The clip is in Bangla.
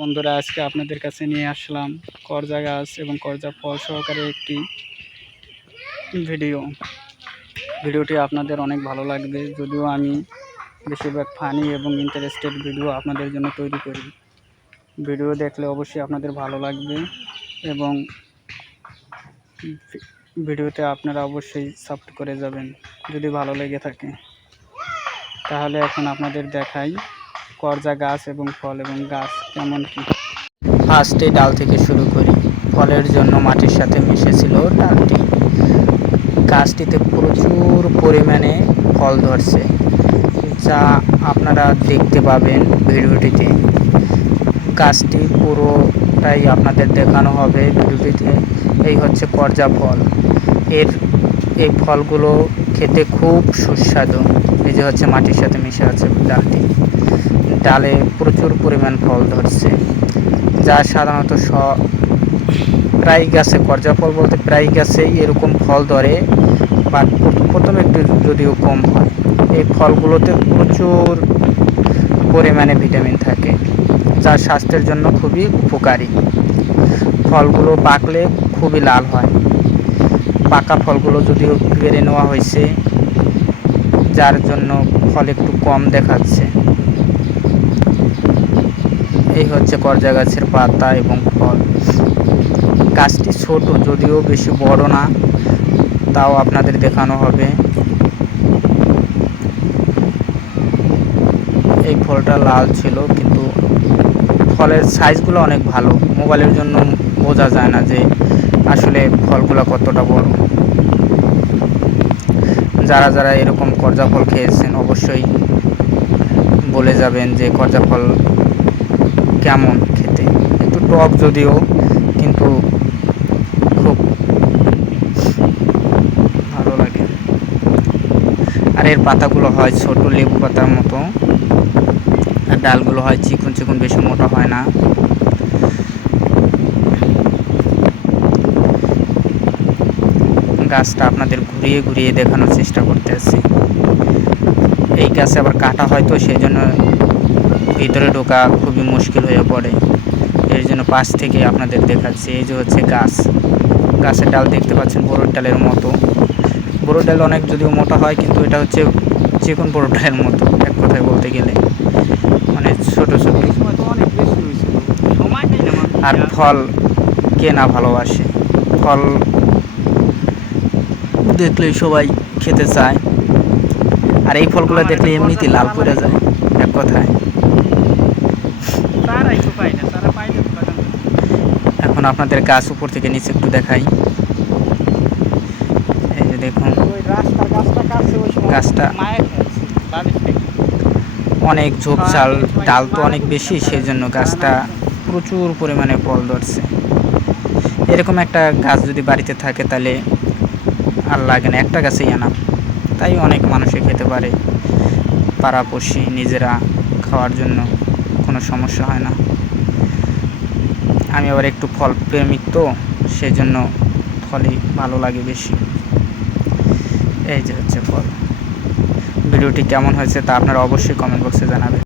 বন্ধুরা, আজকে আপনাদের কাছে নিয়ে আসলাম করজা গাছ এবং করজা ফল সহকারে একটি ভিডিওটি আপনাদের অনেক ভালো লাগবে। যদিও আমি বেশিরভাগ ফানি এবং ইন্টারেস্টেড ভিডিও আপনাদের জন্য তৈরি করি। ভিডিও দেখলে অবশ্যই আপনাদের ভালো লাগবে এবং ভিডিওতে আপনারা অবশ্যই সাপোর্ট করে যাবেন যদি ভালো লেগে থাকে। তাহলে এখন আপনাদের দেখাই করজা গাছ এবং ফল এবং গাছ কেমন কি। ফার্স্টে ডাল থেকে শুরু করি। ফলের জন্য মাটির সাথে মিশেছিল ডালটি। গাছটিতে প্রচুর পরিমাণে ফল ধরছে, যা আপনারা দেখতে পাবেন ভিডিওটিতে। গাছটি পুরোটাই আপনাদের দেখানো হবে ভিডিওটিতে। এই হচ্ছে করজা ফল। এই ফলগুলো খেতে খুব সুস্বাদু। এই যে হচ্ছে মাটির সাথে মিশে আছে ডালটি। ডালে প্রচুর পরিমাণ ফল ধরছে, যা সাধারণত প্রায় গাছে, করজা ফল বলতে প্রায় গাছেই এরকম ফল ধরে, বা প্রথমে একটু যদিও কম হয়। এই ফলগুলোতে প্রচুর পরিমাণে ভিটামিন থাকে, যা স্বাস্থ্যের জন্য খুবই উপকারী। ফলগুলো পাকলে খুবই লাল হয়। পাকা ফলগুলো যদিও পেড়ে নেওয়া হয়েছে, যার জন্য ফল একটু কম দেখাচ্ছে। এই হচ্ছে করজা গাছের পাতা এবং ফল। গাছটি ছোট, যদিও বেশি বড় না, তাও আপনাদের দেখানো হবে। এই ফলটা লাল ছিল, কিন্তু ফলের সাইজগুলো অনেক ভালো। মোবাইলের জন্য বোঝা যায় না যে আসলে ফলগুলো কতটা বড়। যারা যারা এরকম করজা ফল খেয়েছেন অবশ্যই বলে যাবেন যে করজা ফল কেমন খেতে। একটু টক যদিও, কিন্তু খুব ভালো লাগে। আর এর পাতাগুলো হয় ছোট লেবু পাতার মতো, আর ডালগুলো হয় চিকন চিকন, বেশি মোটা হয় না। গাছটা আপনাদের ঘুরিয়ে ঘুরিয়ে দেখানোর চেষ্টা করতেছি। এই গাছে আবার কাটা হয়, তো সেই জন্য ভিতরে ঢোকা খুবই মুশকিল হয়ে পড়ে। এর জন্য পাশ থেকে আপনাদের দেখাচ্ছি। এই যে হচ্ছে গাছ, গাছের ডাল দেখতে পাচ্ছেন বড় ডালের মতো। বড় ডাল অনেক যদিও মোটা হয়, কিন্তু এটা হচ্ছে চিকন বড় ডালের মতো, এক কথায় বলতে গেলে মানে ছোট ছোট। আর ফল কে না ভালোবাসে? ফল দেখলেই সবাই খেতে চায়, আর এই ফলগুলো দেখলে এমনিতেই লাল পড়ে যায়, এক কথায়। এখন আপনাদের গাছ উপর থেকে নিচে একটু দেখাই। এই যে দেখুন, গাছটা অনেক ঝোপঝাল, ডাল তো অনেক বেশি, সেই জন্য গাছটা প্রচুর পরিমাণে ফল ধরছে। এরকম একটা গাছ যদি বাড়িতে থাকে তাহলে আর লাগে না, একটা গাছেই আনা, তাই অনেক মানুষে খেতে পারে। পাড়াপড়শি নিজেরা খাওয়ার জন্য কোনো সমস্যা হয় না। আমি আবার একটু ফল প্রেমিক, তো সেই জন্য ফলই ভালো লাগে বেশি। এই যে হচ্ছে ফল। ভিডিওটি কেমন হয়েছে তা আপনারা অবশ্যই কমেন্ট বক্সে জানাবেন।